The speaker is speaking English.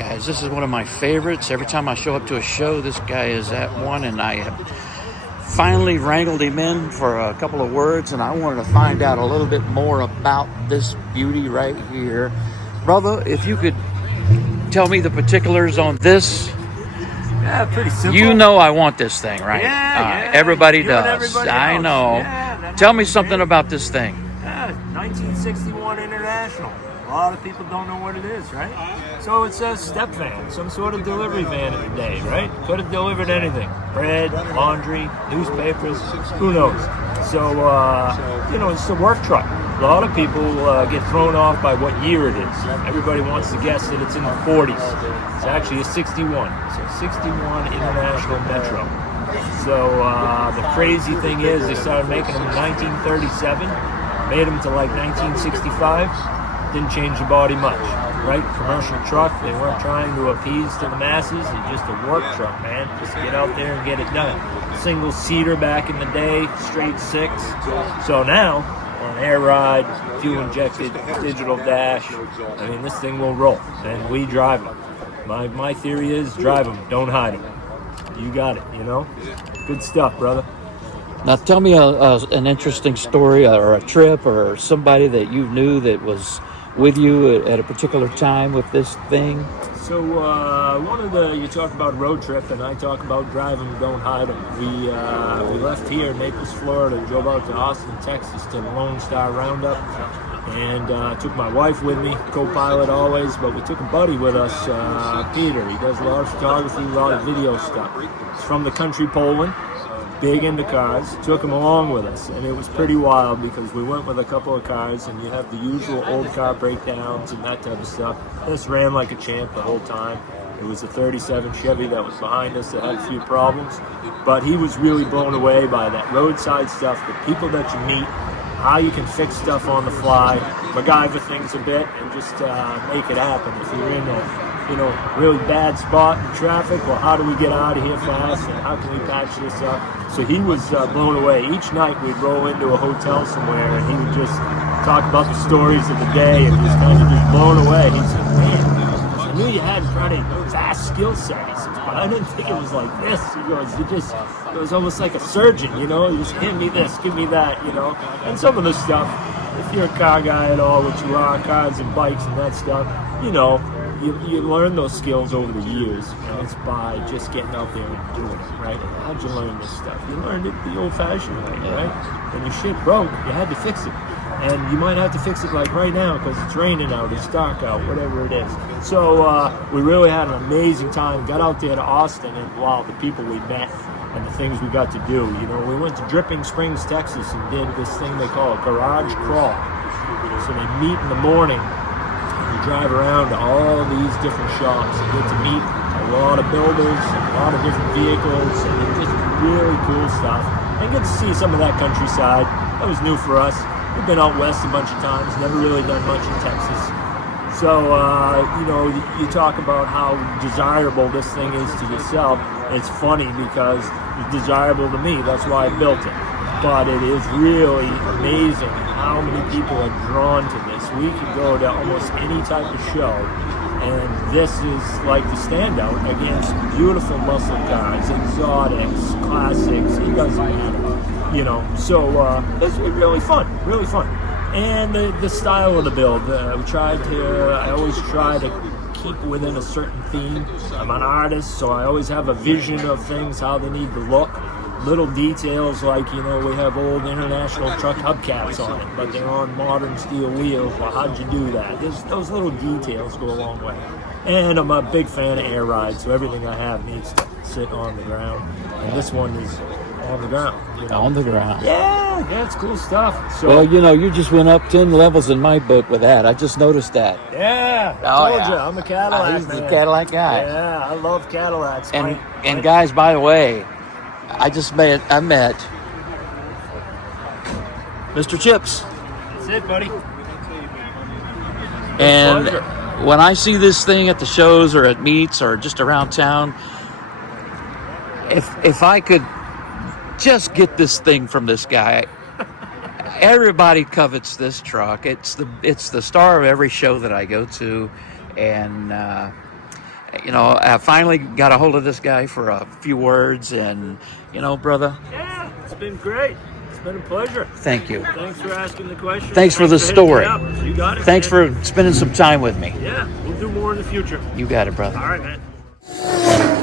guys. This is one of my favorites. Every time I show up to a show, this guy is at one, and I have finally wrangled him in for a couple of words, and I wanted to find out a little bit more about this beauty right here. Brother, if you could tell me the particulars on this. Yeah, pretty simple. You know I want this thing, right? Yeah. Everybody does. Everybody I else. know. Yeah, tell me something about this thing. Yeah, 1961 International. A lot of people don't know what it is, right? So it's a step van, some sort of delivery van in the day, right? Could have delivered anything. Bread, laundry, newspapers, who knows? So, it's a work truck. A lot of people get thrown off by what year it is. Everybody wants to guess that it's in the 40s. It's actually a 61. So 61 International Metro. So the crazy thing is they started making them in 1937, made them to like 1965. Didn't change the body much, right? Commercial truck. They weren't trying to appease to the masses. It's just a work truck, man. Just get out there and get it done. Single seater back in the day, straight six. So now, on air ride, fuel injected, digital dash. I mean, this thing will roll, and we drive them. My theory is drive them, don't hide them. You got it, Good stuff, brother. Now tell me an interesting story or a trip or somebody that you knew that was with you at a particular time with this thing. So you talk about road trip, and I talk about drive them, don't hide them. We left here in Naples, Florida, drove out to Austin, Texas to the Lone Star Roundup, and took my wife with me, co-pilot always, but we took a buddy with us, Peter. He does a lot of photography, a lot of video stuff. He's from the country Poland. Big into cars, took him along with us, and it was pretty wild because we went with a couple of cars, and you have the usual old car breakdowns and that type of stuff. This ran like a champ the whole time. It was a 37 Chevy that was behind us that had a few problems, but he was really blown away by that roadside stuff, the people that you meet, how you can fix stuff on the fly, MacGyver things a bit, and just make it happen. If you're in a really bad spot in traffic, well, how do we get out of here fast, and how can we patch this up? So he was blown away. Each night we'd roll into a hotel somewhere, and he would just talk about the stories of the day, and was kind of just blown away. He said, man, I knew you had kind of vast skill set, he says, but I didn't think it was like this. He goes, it was almost like a surgeon, you just hand me this, give me that, and some of the stuff, if you're a car guy at all, which you are, cars and bikes and that stuff, you learn those skills over the years, and it's by just getting out there and doing it, right? How'd you learn this stuff? You learned it the old-fashioned way, right? When your shit broke, you had to fix it. And you might have to fix it like right now because it's raining out, it's dark out, whatever it is. So we really had an amazing time. Got out there to Austin, and wow, the people we met and the things we got to do. We went to Dripping Springs, Texas, and did this thing they call a garage crawl. So they meet in the morning, drive around to all these different shops and get to meet a lot of builders and a lot of different vehicles, and just really cool stuff, and get to see some of that countryside. That was new for us. We've been out west a bunch of times, never really done much in Texas. So you talk about how desirable this thing is to yourself. It's funny because it's desirable to me, that's why I built it. But it is really amazing how many people are drawn to this. We could go to almost any type of show, and this is like the standout against beautiful muscle cars, exotics, classics. It doesn't matter, So it's really fun, And the style of the build, I always try to keep within a certain theme. I'm an artist, so I always have a vision of things, how they need to look. Little details like, we have old International truck hubcaps on it, but they're on modern steel wheels. Well, how'd you do that? Those little details go a long way. And I'm a big fan of air rides, so everything I have needs to sit on the ground. And this one is on the ground. On the ground. Yeah, it's cool stuff. So, well, you just went up 10 levels in my book with that. I just noticed that. Yeah, I told you, I'm a Cadillac he's man. the Cadillac guy. Yeah, I love Cadillacs. And guys, by the way, I met Mr. Chips. That's it, buddy. And when I see this thing at the shows or at meets or just around town, if I could just get this thing from this guy, everybody covets this truck. It's the star of every show that I go to, and I finally got a hold of this guy for a few words, and brother, Yeah, it's been great. It's been a pleasure. thank you. Thanks for asking the question. Thanks for the hitting me story. up. You got it. Thanks man. for spending some time with me. Yeah, we'll do more in the future. You got it, brother. All right, man.